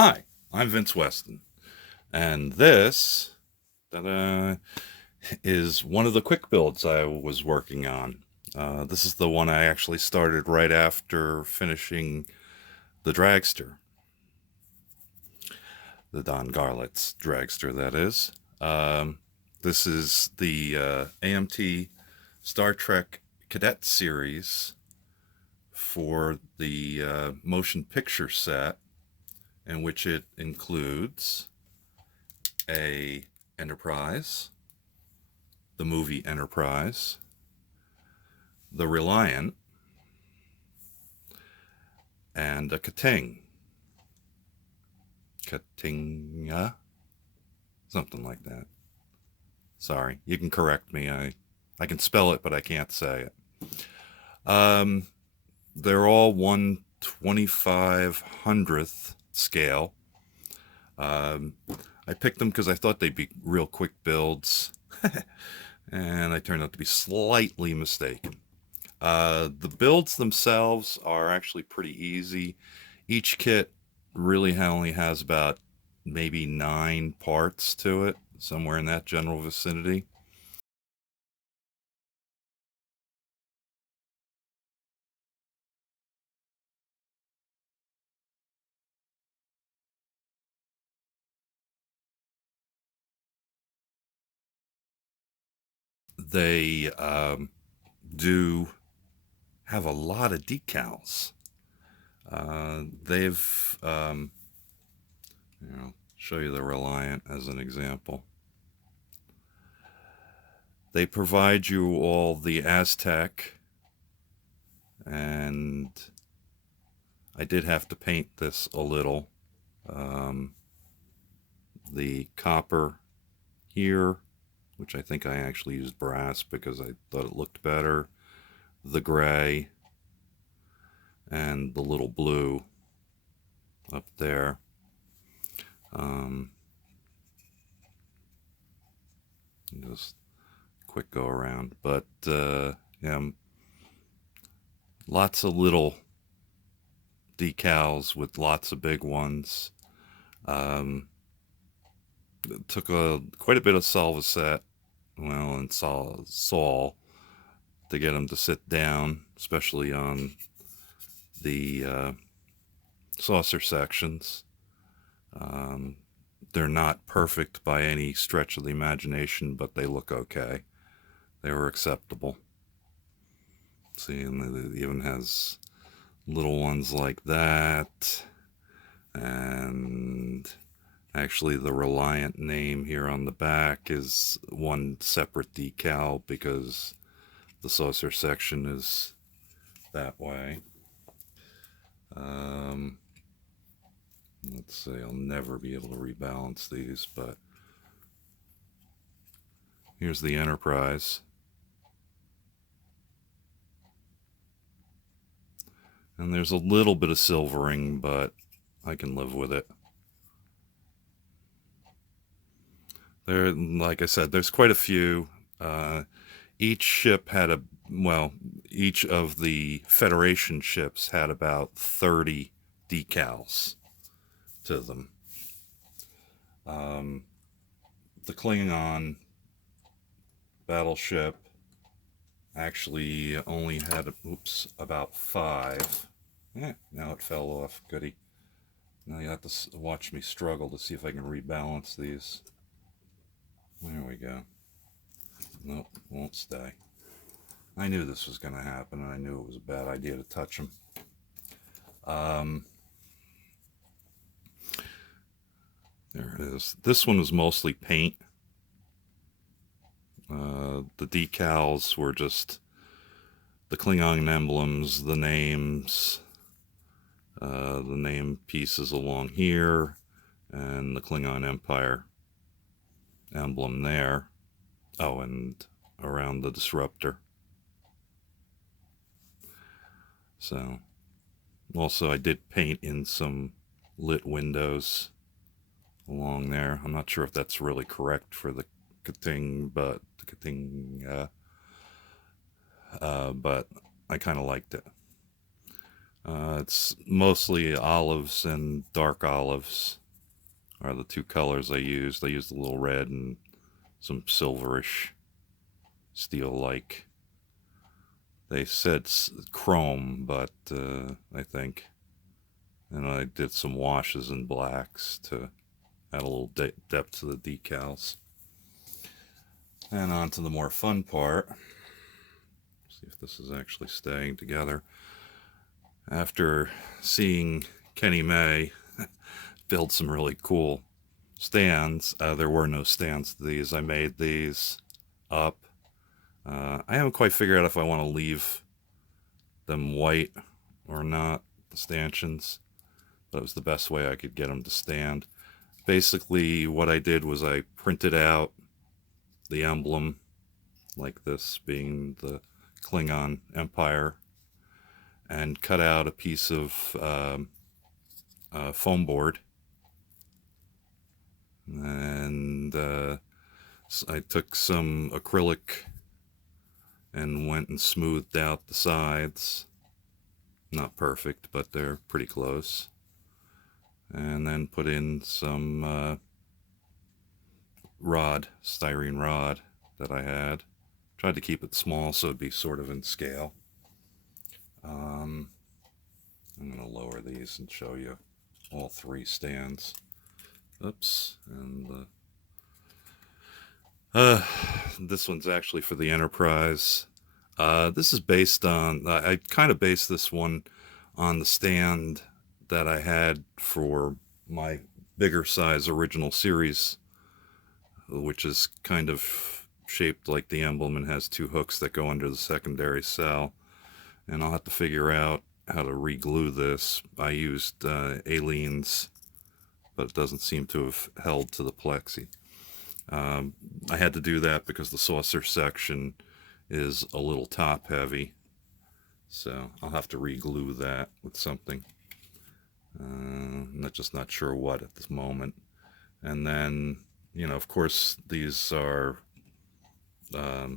Hi, I'm Vince Weston, and this is one of the quick builds I was working on. This is the one I actually started right after finishing the dragster, the Don Garlett's dragster, that is. This is the AMT Star Trek Cadet series for the motion picture set, in which it includes a Enterprise, the movie Enterprise, the Reliant, and a Kating. Katinga? Something like that. Sorry, you can correct me. I can spell it, but I can't say it. Um, they're all 1/2500th scale. Um, I picked them because I thought they'd be real quick builds, and I turned out to be slightly mistaken. The builds themselves are actually pretty easy. Each kit really only has about maybe 9 parts to it, somewhere in that general vicinity. They do have a lot of decals. They've, show you the Reliant as an example. They provide you all the Aztec, and I did have to paint this a little. Um, the copper here, which I think I actually used brass because I thought it looked better, the gray, and the little blue up there. Um, just quick go around, but yeah, lots of little decals with lots of big ones. Um, it took quite a bit of Salvacet, well, and Saul to get them to sit down, especially on the saucer sections. Um, they're not perfect by any stretch of the imagination, but they look okay. They were acceptable. See, and it even has little ones like that. And actually, the Reliant name here on the back is one separate decal because the saucer section is that way. Um, let's see, I'll never be able to rebalance these, but here's the Enterprise. And there's a little bit of silvering, but I can live with it. There, like I said, there's quite a few. Each ship had well, each of the Federation ships had about 30 decals to them. Um, the Klingon battleship actually only had, about 5. Now it fell off. Goody. Now you have to watch me struggle to see if I can rebalance these. There we go. Nope, won't stay. I knew this was going to happen, and I knew it was a bad idea to touch them. There it is. This one was mostly paint. The decals were just the Klingon emblems, the names, the name pieces along here, and the Klingon Empire emblem there. Oh, and around the disruptor. So, also I did paint in some lit windows along there. I'm not sure if that's really correct for the Kating, but the Kating, but I kind of liked it. It's mostly olives and dark olives are the two colors I used. I used a little red and some silverish steel-like. They said chrome, but I think. And I did some washes in blacks to add a little depth to the decals. And on to the more fun part. See if this is actually staying together. After seeing Kenny May build some really cool stands, there were no stands to these. I made these up. I haven't quite figured out if I want to leave them white or not, the stanchions, but it was the best way I could get them to stand. Basically, what I did was I printed out the emblem, like this being the Klingon Empire, and cut out a piece of foam board. And I took some acrylic and went and smoothed out the sides. Not perfect, but they're pretty close. And then put in some styrene rod that I had. Tried to keep it small so it'd be sort of in scale. I'm going to lower these and show you all three stands. Oops. And this one's actually for the Enterprise. This is based on, I kind of based this one on the stand that I had for my bigger size original series, which is kind of shaped like the emblem and has two hooks that go under the secondary cell. And I'll have to figure out how to re-glue this. I used Aleene's, but it doesn't seem to have held to the plexi. I had to do that because the saucer section is a little top heavy, so I'll have to re-glue that with something. I'm just not sure what at this moment. And then, of course, these are the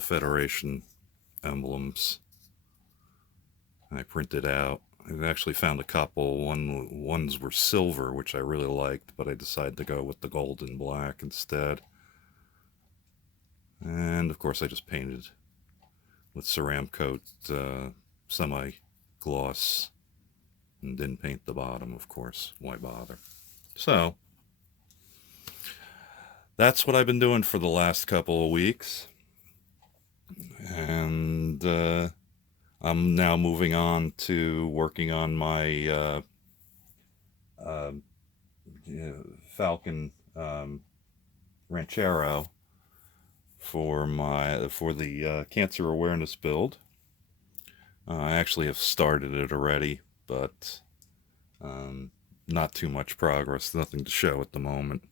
Federation emblems I printed out. I actually found a couple. Ones were silver, which I really liked, but I decided to go with the gold and black instead. And of course I just painted with Ceramcoat semi-gloss and didn't paint the bottom, of course. Why bother? So that's what I've been doing for the last couple of weeks. And I'm now moving on to working on my Falcon Ranchero for the cancer awareness build. I actually have started it already, but not too much progress, nothing to show at the moment.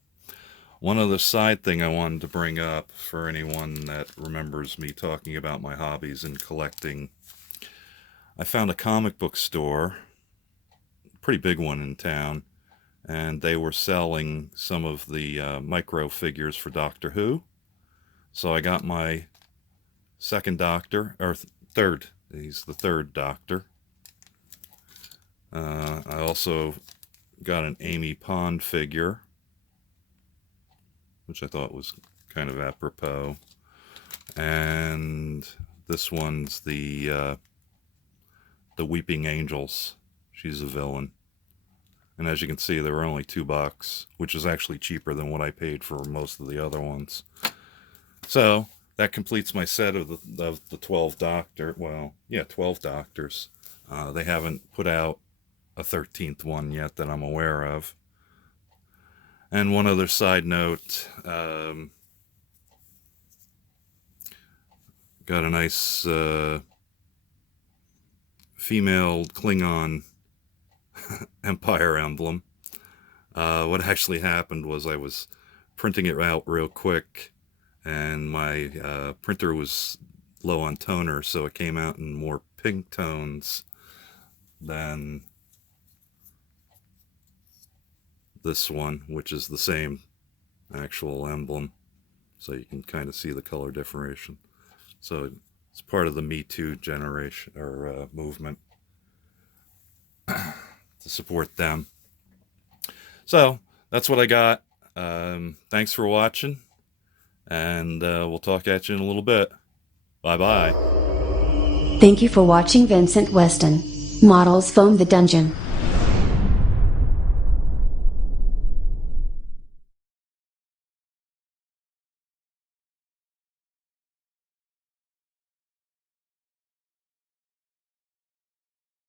One other side thing I wanted to bring up for anyone that remembers me talking about my hobbies and collecting. I found a comic book store, pretty big one in town, and they were selling some of the micro figures for Doctor Who. So I got my second Doctor, or third, he's the third Doctor. I also got an Amy Pond figure, which I thought was kind of apropos. And this one's the Weeping Angels. She's a villain. And as you can see, they were only $2, which is actually cheaper than what I paid for most of the other ones. So that completes my set of the 12 Doctor. Well, yeah, 12 Doctors. They haven't put out a 13th one yet that I'm aware of. And one other side note, got a nice female Klingon Empire emblem. What actually happened was I was printing it out real quick, and my printer was low on toner, so it came out in more pink tones than this one, which is the same actual emblem. So you can kind of see the color differentiation. So it's part of the Me Too generation or movement. to support them. So that's what I got. Thanks for watching, and we'll talk at you in a little bit. Bye-bye. Thank you for watching Vincent Weston Models Foam the Dungeon.